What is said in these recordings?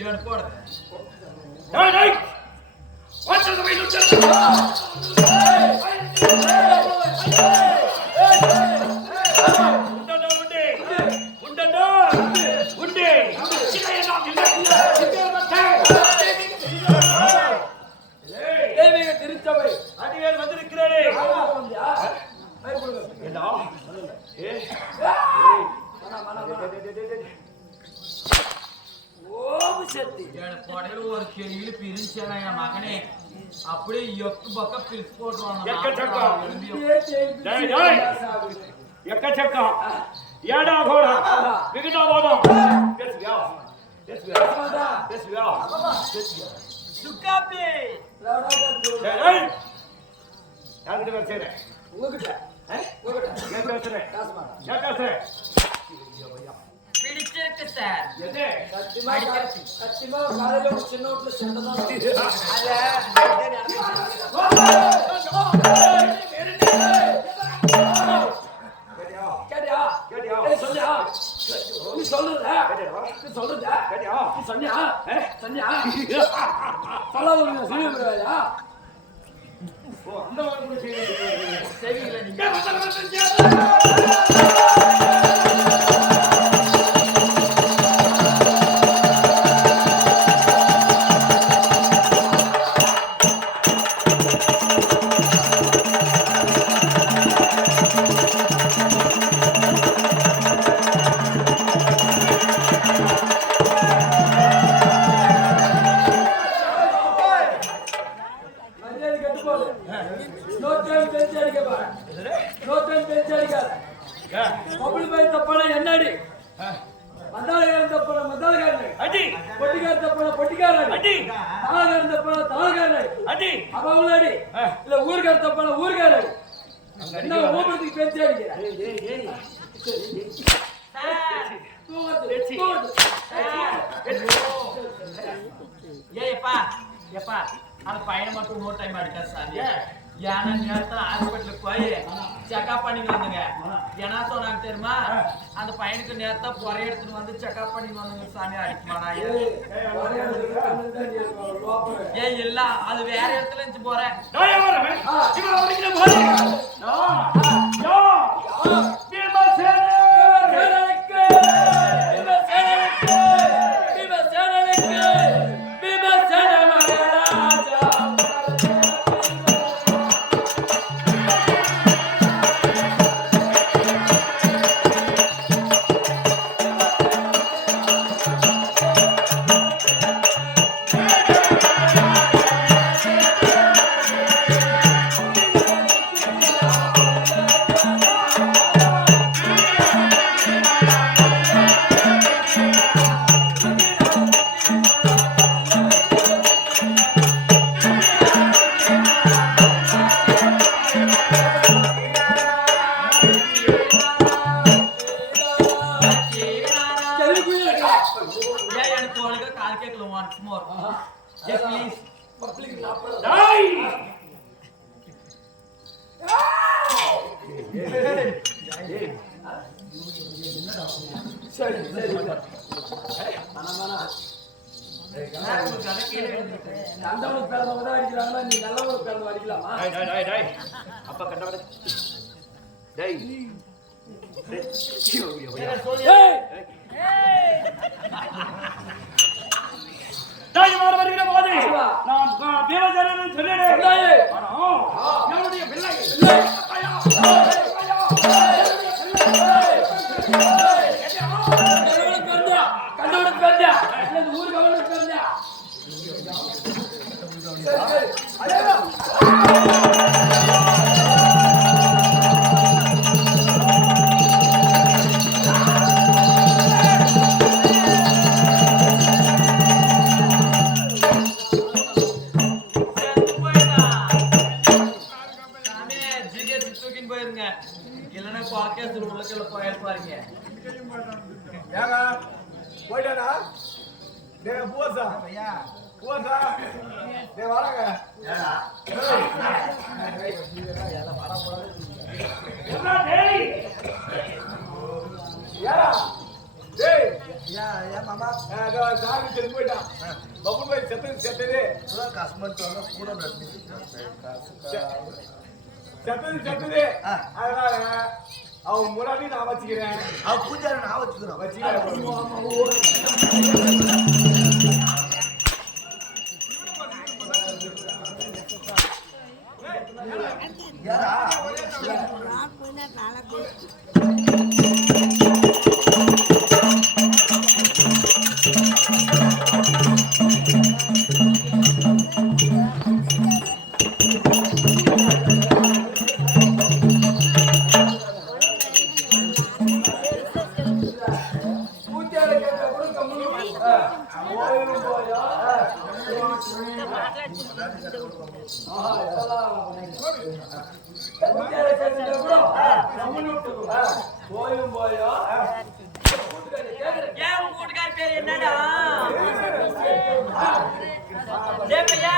இவன் போடுது. டேய் டேய் வாட்றது போய் நுச்சே. உண்டடா உண்டே. உண்டடா. உண்டே. சிகையடா இல்ல. தேவிக திருச்சபை அடியார் வந்திருக்கிறாரே. என்ன ஏ ஓம் சக்தி இவன் போடையில ஒரு கேள்வி பிரிஞ்சேனா என் மகனே அப்படியே எக்கு பக்க பிரிச்சு போட்டுருவாங்க. எக்கச்சக்கம். டேய் டேய் எக்கச்சக்கம். ஏடா கோடா விகிதாவாதம். பேசுவியா பேசுவியா பேசுவியா. சுக்காப்பி டேய் டேய் யார்கிட்ட பேசுறேன்? உங்ககிட்ட உங்ககிட்ட நான் பேசுறேன். காசுமா நான் பேசுறேன். பிடிச்சிருக்கு சார். எது? சத்தியமா காலையில ஒரு சின்ன வீட்டுல சண்டை தான் கேட்டியா கேட்டியா? ஏய் சொல்லியா நீ சொல்றதா நீ சொல்றதா கேட்டியா? நீ சொன்னியா சொன்னியா சொல்லாத சொல்லியா ஓ அந்த மாதிரி கூட செய்வீங்க. செய்வீங்களா நீங்க? என்னடி மத்தாளகாரன் தப்பன மத்தாளகாரன் அடி பொட்டிக்கார தப்பன பொட்டிக்காரன் அடி தாளகாரன் தப்பன தாளகாரன் அடி அவங்களடி இல்ல ஊர்கார தப்பன ஊர்காரன் என்ன ஓபத்துக்கு பேசி அடிக்கிற ஏப்பா ஏப்பா அந்த பையனை மட்டும் இன்னொரு டைம் அடிக்காது சார். ஏன்னா நேரத்தில் ஹாஸ்பிட்டலுக்கு போய் செக்அப் பண்ணிட்டு வந்தங்க. என்ன சொன்னாங்க தெரியுமா? அந்த பையனுக்கு நேரத்தை பொறை எடுத்துட்டு வந்து செக்அப் பண்ணிட்டு வந்தங்க. சாமி அடிக்குமாண்ணா? ஏன் இல்ல அது வேற இடத்துல இருந்து போறேன். Once more. Yes, please. Public சரி நல்லவனுக்கு பிறந்தவங்க தான் அடிக்கிறாங்கன்னா நீ நல்லவனுக்கு பிறந்தவங்க அடிக்கலாமா? அப்பா கண்டவர டேய் தாய் மாற வருகிற போது நான் தேவஜனன் சொல்றேன். என்னுடைய பிள்ளை கண்டவனுக்கு பிறந்தா ஊர் கவனுக்கு பிறந்தா இல்லைன்னா பாக்கேஸ் உள்ளுக்குள்ள போயிருப்பாருங்க. ஏங்க போயிட்டானா? டேய் போசா ஐயா போசா டேய் வாடங்க என்ன டேய் யாரா டேய் யா மாமா கார் செத்து போயிட்டான். சத்துது சத்துது அதனால அவன் முன்னாடி நான் வச்சுக்கிறேன் போயும் போயா ஏன் உங்க வீட்டுக்கார பேர் என்னடா? டேய் பையா,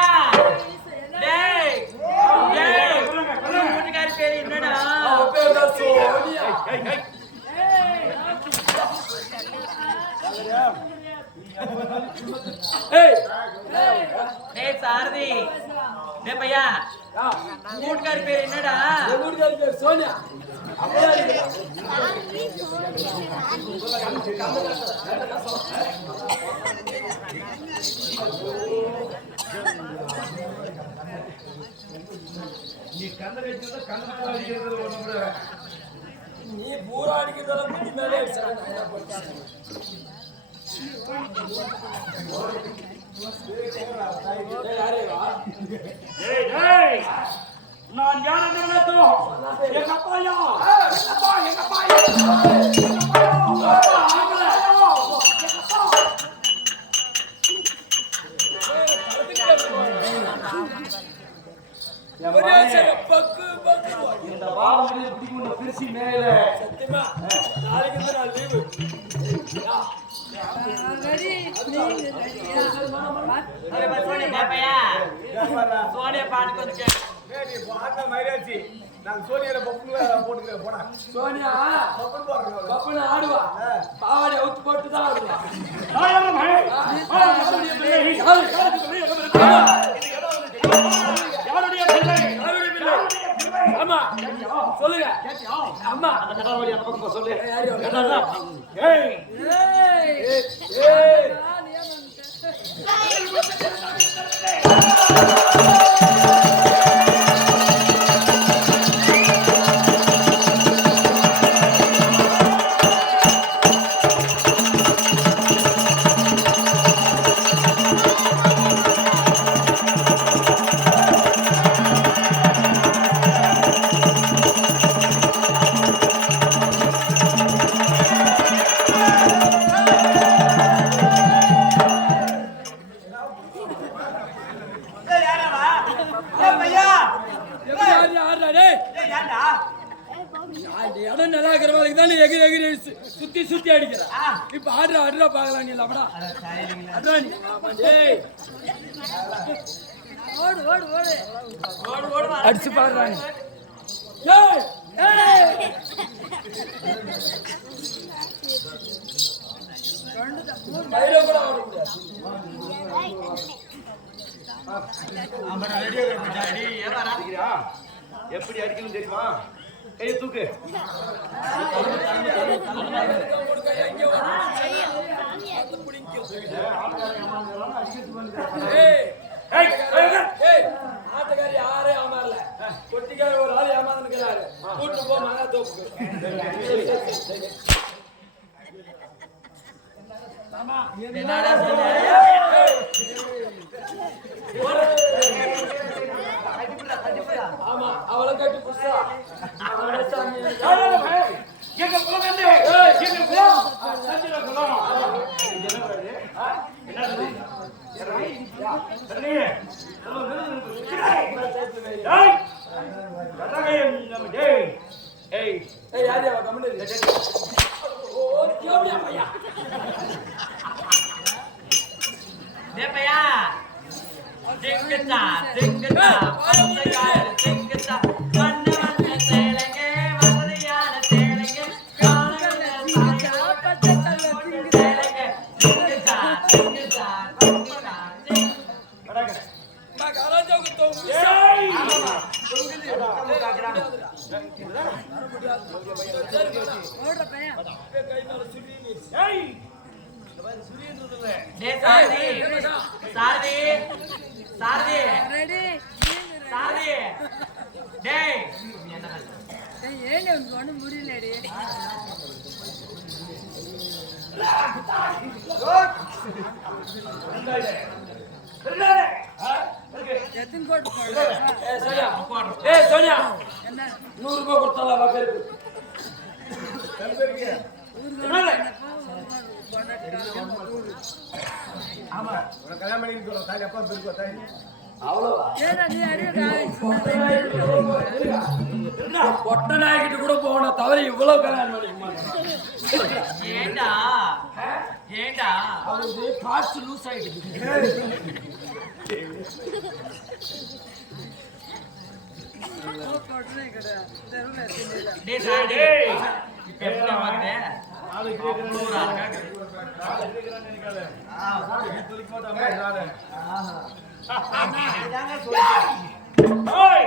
டேய் டேய், உங்க வீட்டுக்கார பேர் என்னடா? டேய் சாரதி, டேய் பையா, உங்க வீட்டுக்கார பேர் என்னடா? சோனியா நீ பூரா அடிக்கிறதால முடி மேலே நான் யார் எங்க அப்பாயா இந்த வாரம் பிடிக்கும் பிரிசி மேல சத்தியமா நாளைக்கு நான் லீவு சோனியா பாட்டுக்கு வந்து கேட்டு சோனியா பப்புன்னு ஆடுவா பாவாடை அவுத்து போட்டு தான் ஆடுவா யாருடைய பிள்ளை ஆமா சொல்லுங்க அம்மா சொல்லு இடம் நல்லா இருக்கிறவங்களுக்கு தான் எகிரி எகிரி சுத்தி சுத்தி அடிக்கிற இப்ப ஆடுறா பாக்கலாம் நீ இல்லடா அடிச்சு பாடுறாங்க எப்படி அடிக்கணும் தெரியுமா? கையை தூக்கு. ஆட்டக்காரி யாரே ஏமாறல, கொட்டிக்கார ஒரு ஆள் ஏமாந்துக்கிறாரு. கூட்டு போ மகா தோப்பு. ஆமா அவளை கட்டி புடிச்சா எங்க குலம் என்ன? எங்க குலம் சஞ்சல குலம். மகாராஜாவுக்கு தொங்கு ஏய் ஏய் டேய் சாரதி சாரதி சாரதி சாரதி டேய் ஏன் ஒண்ணு முடியலடி எத்தனை கோட்டு சோனியா என்ன 100 ரூபாய் கொடுத்தால வாக்கருக்கு ஆமா உனக்கு கல்யாணம் பண்ணிட்டு தாய் அப்பா பெருக்கோ தாய் அவ்வளவா ஏன்னா நீ அறிவு பொட்ட நாய்கிட்ட கூட போன தவிர இவ்வளவு கல்யாணம் பண்ணிக்க மாட்டேன் ஏண்டா ஏண்டா அவருக்கு காசு லூஸ் ஆயிடுது டேய் சாரதி இப்ப எப்படி வந்து ஆளு கேக்குறானே நினைக்காத துளிக்கு போட்டு ஓய்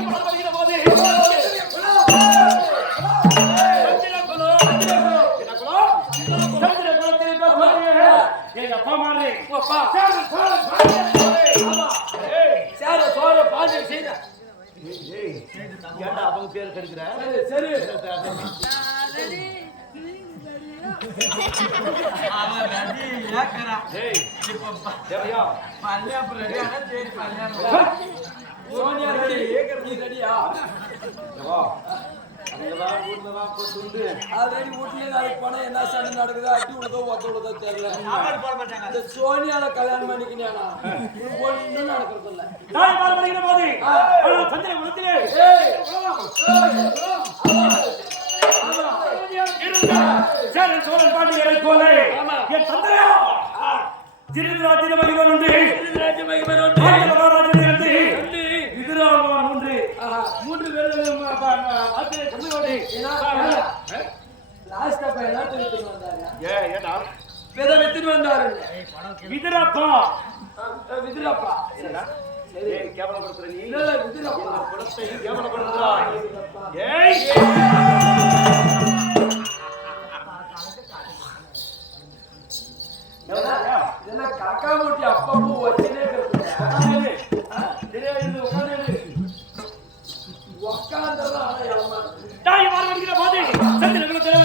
இப்ப வருகிற போது எங்க அப்பா மாறே அப்பா சார சோற பாஞ்சு செய்த ஏன்டா அவங்க பேர் கெடுக்குற சரி அவன் ரெடி ஏக்கறா ஏய் இப்ப தேவையா கல்யாணம் ரெடி ஆனா சரி கல்யாணம் சோனியா ரெடி நீ ரெடியா வா அங்கதான் ஊர்ல தான் போட்டு ஆல்ரெடி வீட்டுல நாளைக்கு போனா என்ன சண்டை நடக்குது அடி உழுதோ ஒத்த உழுதோ தெரியல இந்த சோனியால கல்யாணம் பண்ணிக்கினியானா ஒண்ணும் நடக்கிறது இல்ல தாய் பால் வருகிற போது சந்திர குலத்திலே சேரன் சோழன் பாண்டியரை போல என் தந்தையா திருராஜ்ய மகிமன் உண்டு ராஜ்ய மகிமை மகாராஜன் இருந்து விதுராமன் உண்டு 3 பேரும் கம்மியோடு லாஸ்ட் அப்ப என்ன தெரிவித்து வந்தாரு ஏடா பெத வித்துட்டு வந்தாரு விதுரப்பா விதுரப்பா ஏய் கேவலப்படுத்துற நீ இல்ல விதுரப்பா குலத்தை கேவலப்படுத்துறாய் ஏய் இதெல்லாம் காக்கா மூட்டி அப்பப்போ வச்சுனே இருக்கு உக்காந்தா ஆனா ஏமா தாய் மார் வருகிற போது சந்திர குலத்திலே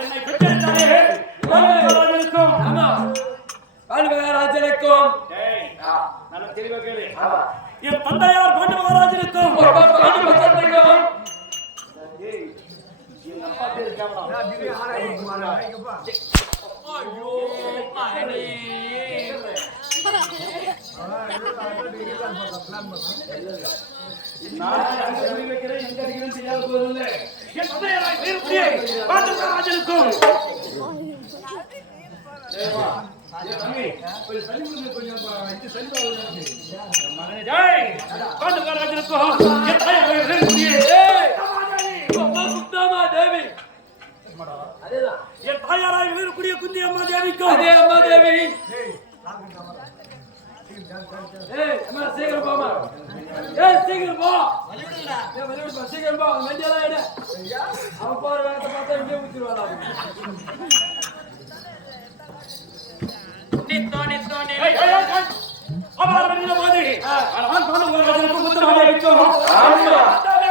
என்னை பெற்றெடுத்தாரே மகாராஜனுக்கும் ஆமா மகாராஜனுக்கும் நல்ல தெளிவா கேளு என் தந்தையார் பாண்டு மகாராஜனுக்கும் மகாராஜனுக்கும் என் அப்பா பேரு கேவலம் ஐயோ மகனே நான் சொல்லி வைக்கிறேன் எங்க அடிக்கிறேன் தெரியாத போதில்லை என் தந்தையாராய் வீரப்படியே பாண்டு மகாராஜனுக்கும் தம்பி ஒரு சனி கொஞ்சம் இது சனி மகனே ஜெய் பாண்டு மகாராஜனுக்கும் என் தந்தையாராய் வீரப்படியே சுத்தமா தேவி அதேதான் என் தாயாராய் வீரக்கூடிய குந்தி அம்மா தேவிக்கும் அதே அம்மா தேவி அம்மா சீக்கிரம் போமா சீக்கிரம் போ வலிவிடுப்பா சீக்கிரம் போ மெண்டியெல்லாம் எடு அவன் போற வேகத்தை பார்த்தா இங்கே ஊத்திடுவாடா